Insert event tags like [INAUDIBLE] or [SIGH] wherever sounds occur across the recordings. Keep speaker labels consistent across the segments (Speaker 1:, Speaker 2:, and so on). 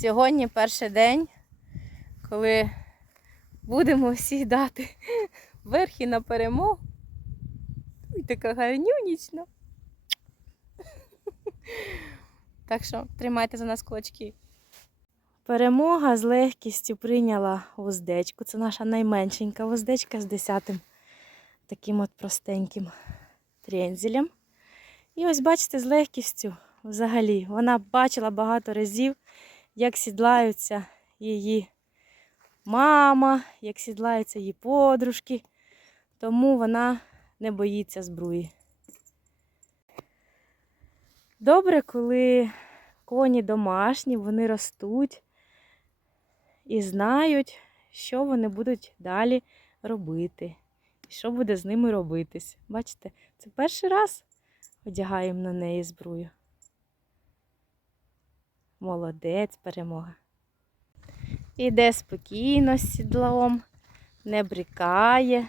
Speaker 1: Сьогодні перший день, коли будемо всі дати верхи на перемогу. Ой, така гарнюнічна. Так що тримайте за нас кулачки. Перемога з легкістю прийняла вуздечку. Це наша найменшенька вуздечка з десятим таким от простеньким трензелем. І ось бачите, з легкістю взагалі. Вона бачила багато разів, як сідлаються її мама, як сідлаються її подружки. Тому вона не боїться збруї. Добре, коли коні домашні, вони ростуть і знають, що вони будуть далі робити. І що буде з ними робитись. Бачите, це перший раз одягаємо на неї збрую. Молодець, перемога. Іде спокійно з сідлом, не брикає.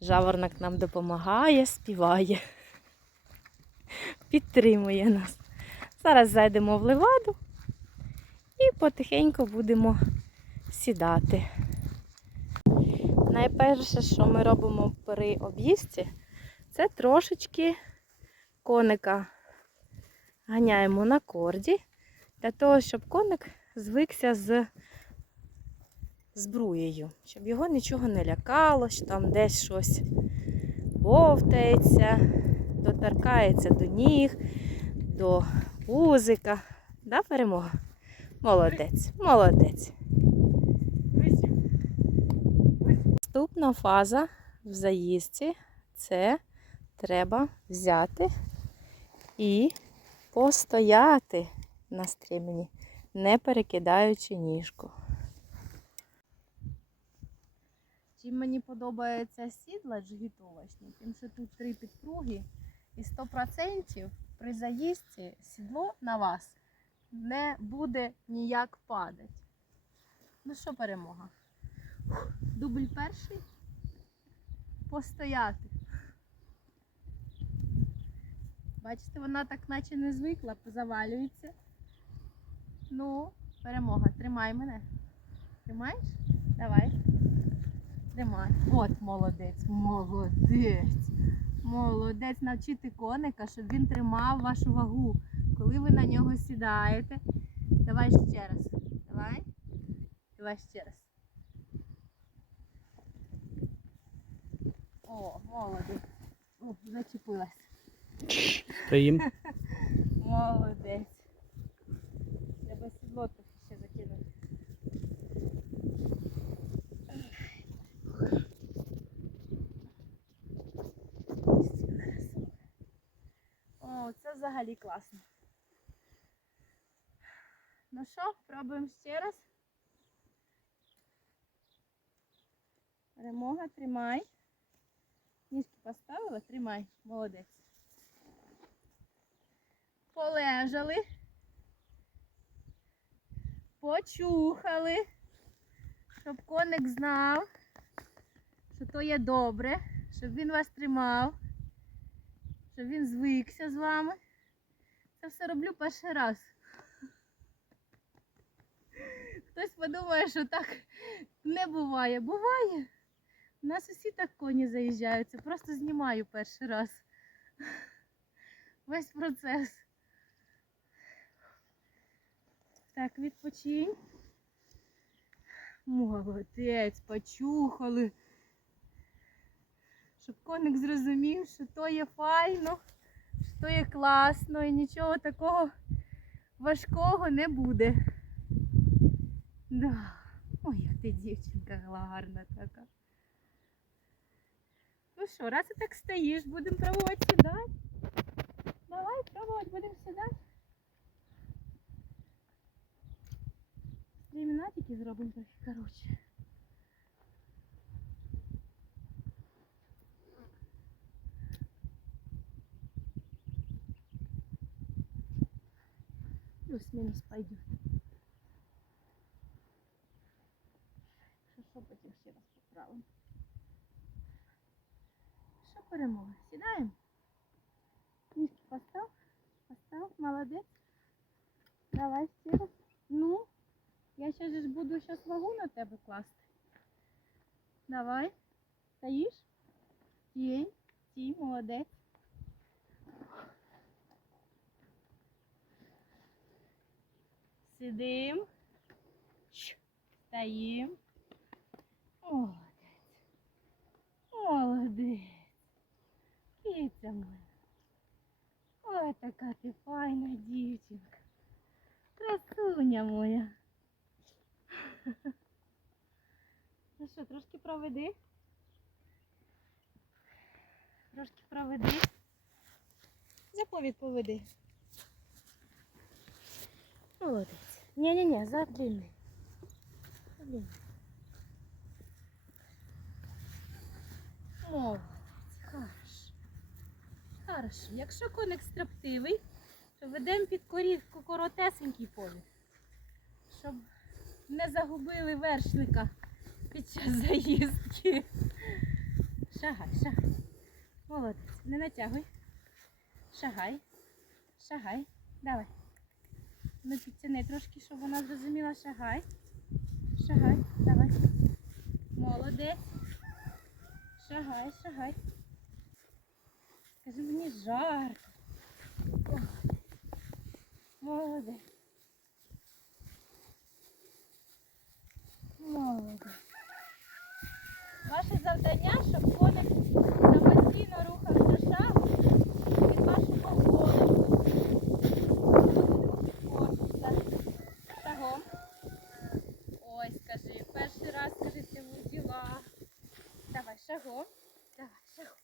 Speaker 1: Жаворонок нам допомагає, співає, підтримує нас. Зараз зайдемо в леваду і потихеньку будемо сідати. Найперше, що ми робимо при об'їзді, це трошечки коника ганяємо на корді, для того, щоб коник звикся з збруєю, щоб його нічого не лякало, що там десь щось бовтається, доторкається до ніг, до вузика. Да, перемога? Молодець, молодець. Наступна фаза в заїздці це треба взяти і постояти на стрімені, не перекидаючи ніжку. Чим мені подобається сідла джигітовочні, тим, що тут три підпруги і 100% при заїздці сідло на вас не буде ніяк падати. Ну що, перемога? Дубль перший. Постояти. Бачите, вона так наче не звикла, завалюється. Ну, перемога. Тримай мене. Тримаєш? Давай. Тримай. От молодець, молодець. Молодець. Навчити коника, щоб він тримав вашу вагу. Коли ви на нього сідаєте. Давай ще раз. Давай. Давай ще раз. О, молодець. О, зачепилась.
Speaker 2: Стоїм. [LAUGHS]
Speaker 1: Молодець. Треба сідло трохи ще закинути. О, це взагалі класно. Ну що, пробуємо ще раз. Перемога, тримай. Ніжки поставила, тримай. Молодець. Полежали. Почухали. Щоб коник знав, що то є добре, щоб він вас тримав, щоб він звикся з вами. Це все роблю перший раз. Хтось подумає, що так не буває. Буває. У нас усі так коні заїжджаються. Просто знімаю перший раз. Весь процес. Так, відпочинь. Молодець, почухали. Щоб коник зрозумів, що то є файно, то є класно і нічого такого важкого не буде. Да. Ой, як ти дівчинка гарна така. Ну що, раз ти так стоїш, будемо пробувати сідати. Давай пробувати, будемо сідати. Стремінатики зробимо трохи коротше. Плюс-минус пойдет. Що, потім ще раз поправимо. Що перемога? Сідаємо? Ніжки постав? Постав, молодець. Давай ще. Ну, Я ще ж буду щас вагу на тебе класти. Давай. Стоїш? Тінь. Тінь, молодець. Сидим. Щ. Стоїм. Молодець. Молодець. Киця моя. Ой, така ти файна дівчинка. Красуня моя. Ну що, трошки проведи? Трошки проведи. Заповідь поведи. Молодець. Ні-ні-ні, задлінний. Задлінний. Молодець, хорошо. Хорошо. Якщо коник строптивий, то ведемо під корівку коротесенький повід, щоб не загубили вершника під час заїздки. Шагай, шагай. Молодець. Не натягуй. Шагай. Шагай. Давай. Ну підтяни трошки, щоб вона зрозуміла. Шагай. Шагай. Давай. Молодець. Шагай, шагай. Скажи мені жарко. О, Молодець. Молодець. Ваше завдання, щоб коник самостійно рухався шагом від вашого голосу. Шагом. Ой, скажи, перший раз скажи ти діла. Давай, шагом. Давай, шагом.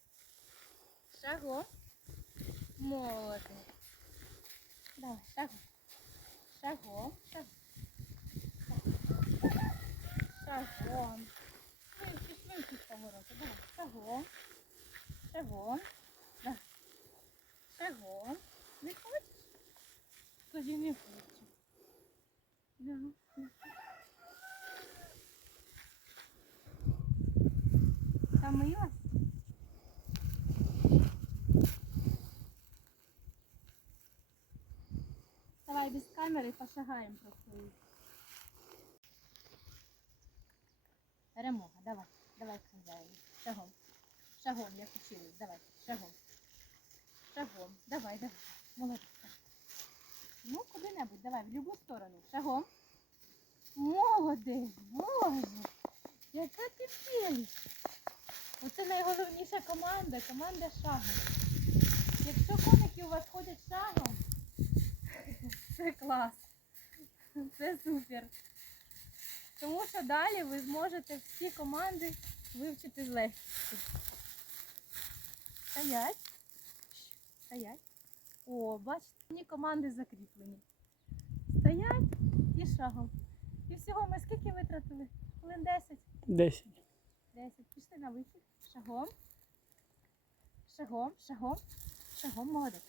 Speaker 1: Шагом. Молодець. Давай, шагом. Шагом. Шагом. Шагом. Вимкнись, вимкнись повороти. Давай, шагом. Шагом. Давай. Шагом. Не хочеш? Тоді не хочу. Да. Втомилась? Давай без камери пошагаємо просто. Перемога, давай, давай хазяїн. Шагом. Шагом, як учились, давай, шагом. Шагом, давай, давай. Молодець. Ну, куди-небудь, давай, в любу сторону. Шагом. Молодець, боже. Яка ти прелість. Оце найголовніша команда, команда шагом. Якщо коники у вас ходять шагом, [LAUGHS] це клас. Це супер. Тому що далі ви зможете всі команди вивчити з легкістю. Стоять. Стоять. О, бачите, мені команди закріплені. Стоять і шагом. І всього ми скільки витратили? Хвилин 10.
Speaker 2: Десять.
Speaker 1: 10. Пішли на вихід. Шагом. Шагом, шагом, шагом, молодець.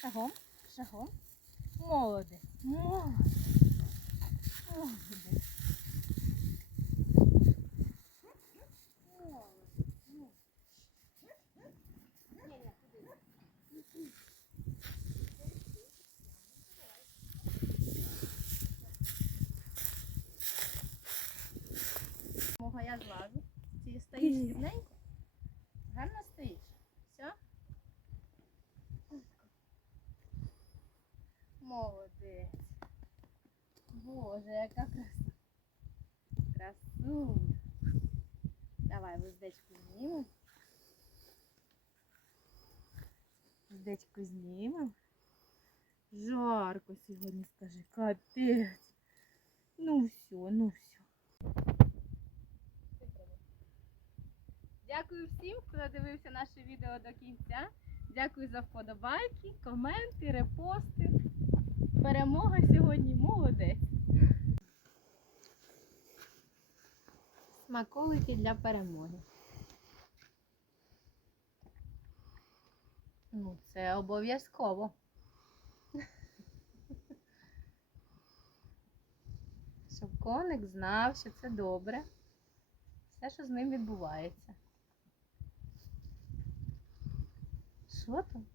Speaker 1: Шагом, шагом. Молодець. Молодець. Молодець. Мого я злазу. Ти стоїш рівненько. Гарно стоїш. Все? Молодець. Боже, яка краса. Красуня. Давай вуздечку знімемо. Вуздечку знімемо. Жарко сьогодні, скажи, капець. Ну все, ну все. Дякую всім, хто дивився наше відео до кінця. Дякую за вподобайки, коменти, репости. Перемога сьогодні молодець. Смаколики для перемоги. Ну, це обов'язково. Щоб коник знав, що це добре. Все, що з ним відбувається. Що там?